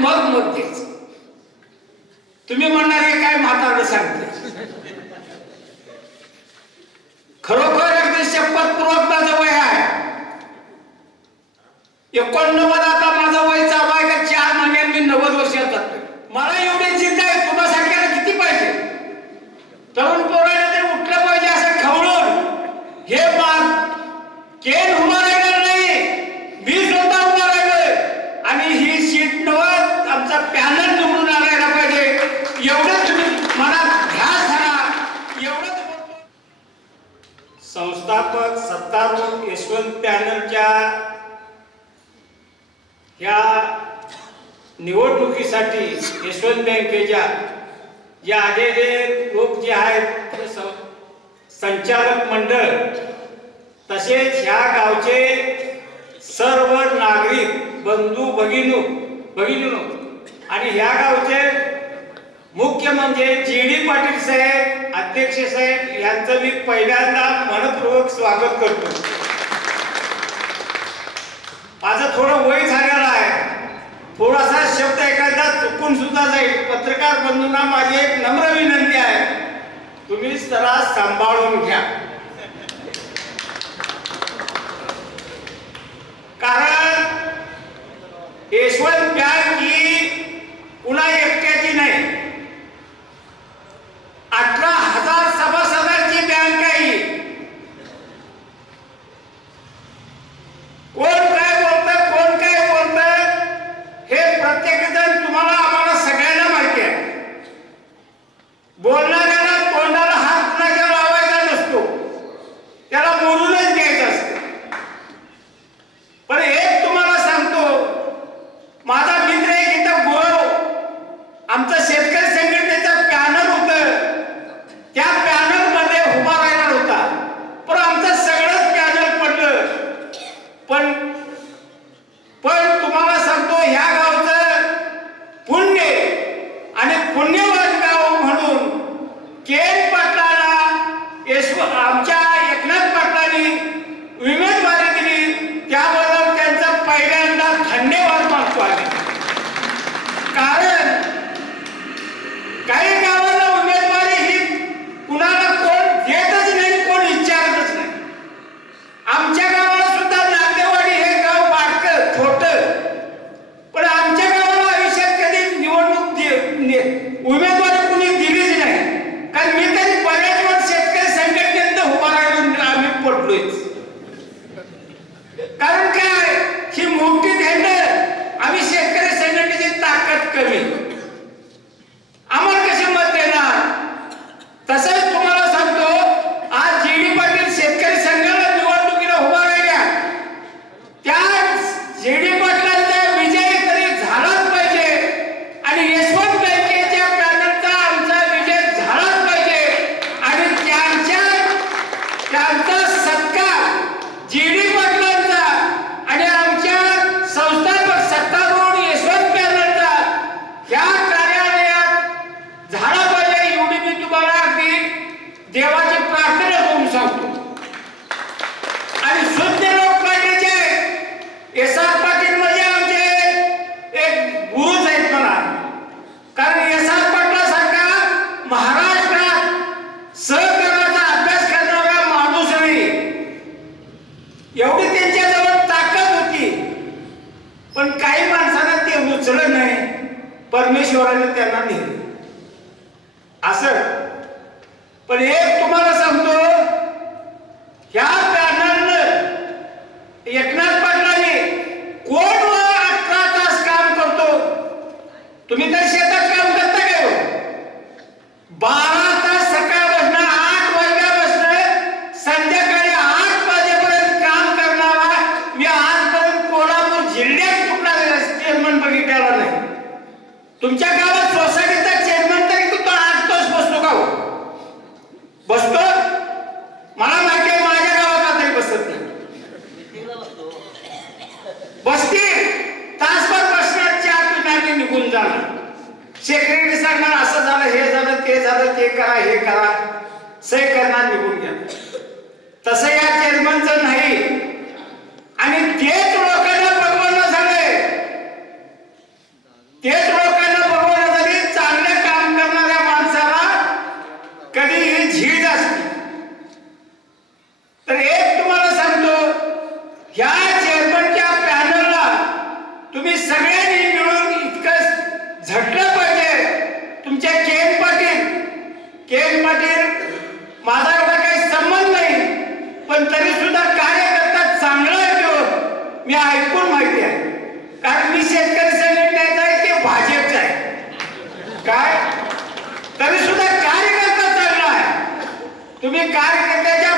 मग मत द्यायचं तुम्ही म्हणणार हे काय म्हातारं सांगते. खरोखर अगदी शपथपूर्वकता जवळ आहे. एकोणनव्वद यशवंत पॅनलच्या या निवडणुकीसाठी यशवंत बँकेच्या जे आलेले लोक जे आहेत संचालक मंडळ तसेच ह्या गावचे सर्व नागरिक बंधू भगिनू भगिनू आणि ह्या गावचे मुख्य म्हणजे जी डी पाटील साहेब अध्यक्ष साहेब यांचं मी पहिल्यांदा मनपूर्वक स्वागत करतो. असा शब्द एखादा चुकून सुद्धा जाईल. पत्रकार बंधूंना माझी एक नम्र विनंती आहे. तुम्ही जरा सांभाळून घ्या. कारण परमेश्वराने त्यांना नेले. असं. पण एक तुम्हाला तुमच्या गावात सोसायटीचा चेअरमन तरी तू तो आजतोच बसतो का हो? बसतो? मला माहिती आहे माझ्या गावात तरी बसत नाही. बसते? तासभर बसण्यात चार पिणारी निघून जाणार. सेक्रेटरी सांगणार असं झालं हे झालं ते झालं ते करा हे करा. सही करणार निघून घ्या तसं या चेअरमनचं नाही. तुम्ही सगळ्यांनी मिळून इतकं झटलं पाहिजे. तुमच्या केन पाटील केन पाटील माझा एवढा काही संबंध नाही पण तरी सुद्धा कार्यकर्ता चांगला आहे मी ऐकून माहिती आहे. कारण मी शेतकरी संघटनेचा आहे ते भाजपचा आहे. काय? तरी सुद्धा कार्यकर्ता चांगला आहे. तुम्ही कार्यकर्त्याच्या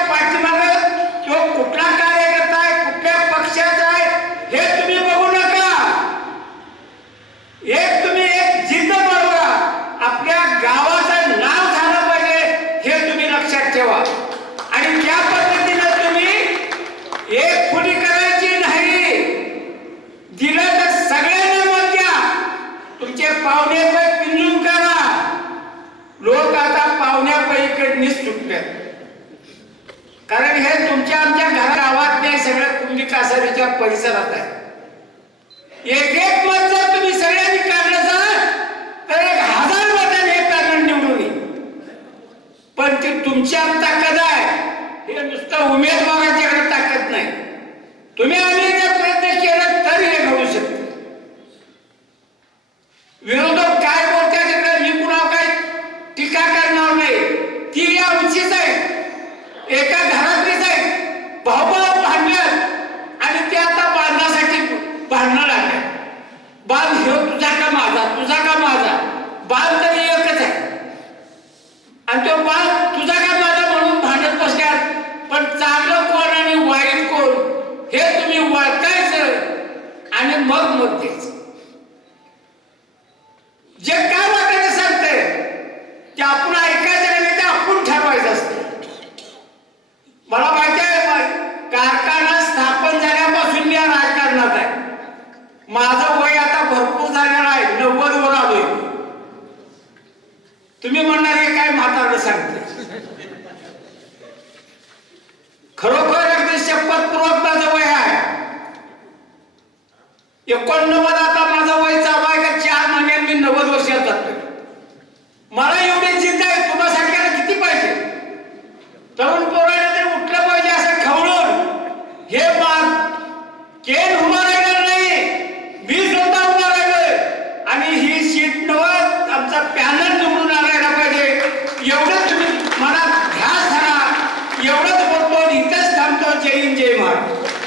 पाहुणे पिंजून करा. लोक आता पाहुण्या पैकडनीच सुटतात कारण हे तुमच्या आमच्या घरात आवाज नाही सगळ्या कुंभी कासारीच्या परिसरात आहे. एक एक मत जर तुम्ही सगळ्यांनी काढलं तर एक हजार मतांनी हे कारण निवडून पण ते तुमच्या आम ताकद आहे. हे नुसतं उमेदवाराच्याकडे ताकद नाही. तुम्ही आम्ही वाचायचं आणि मग मग द्यायचं एकोणनव्वद आता माझा वयचा